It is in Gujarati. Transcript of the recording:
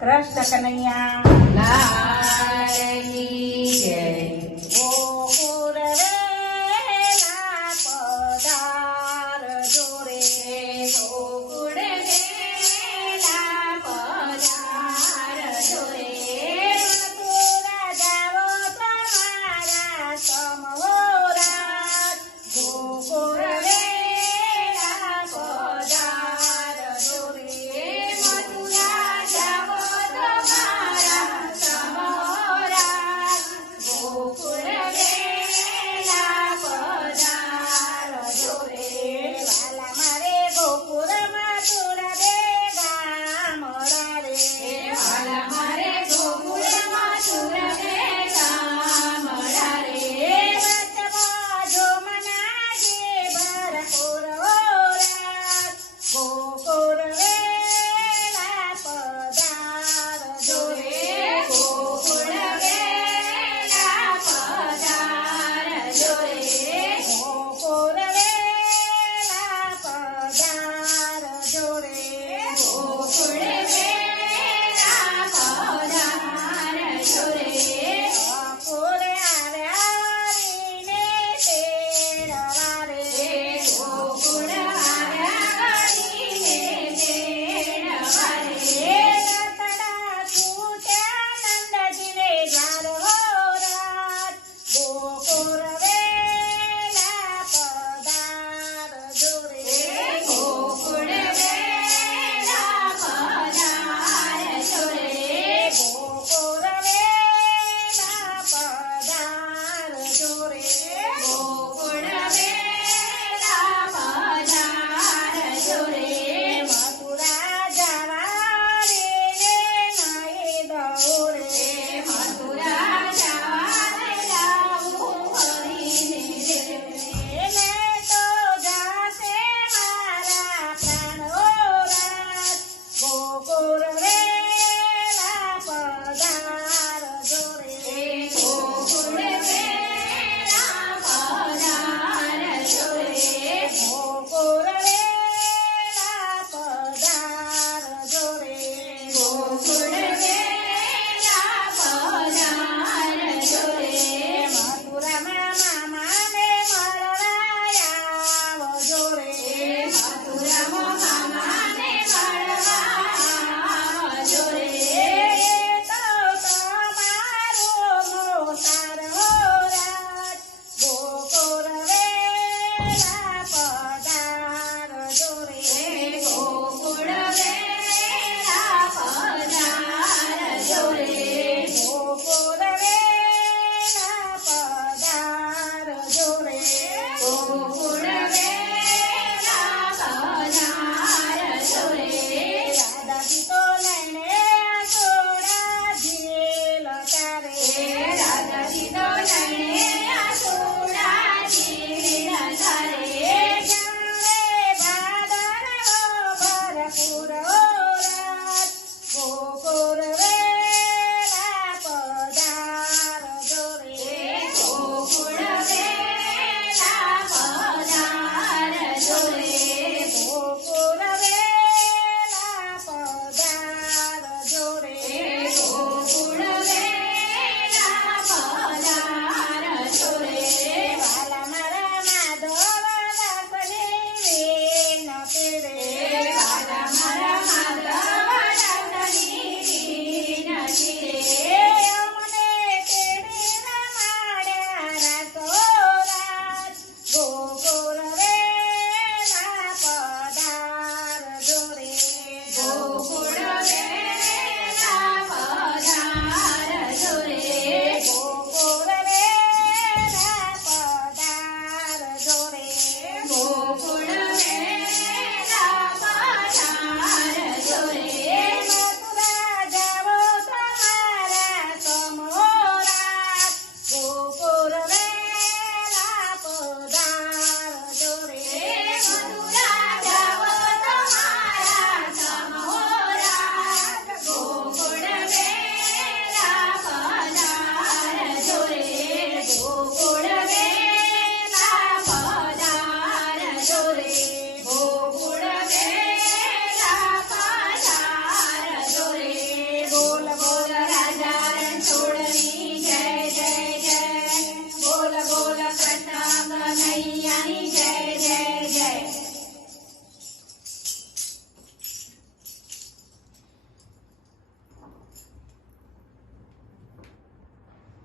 કૃષ્ણ કનૈયા. લાલની જય. ઓ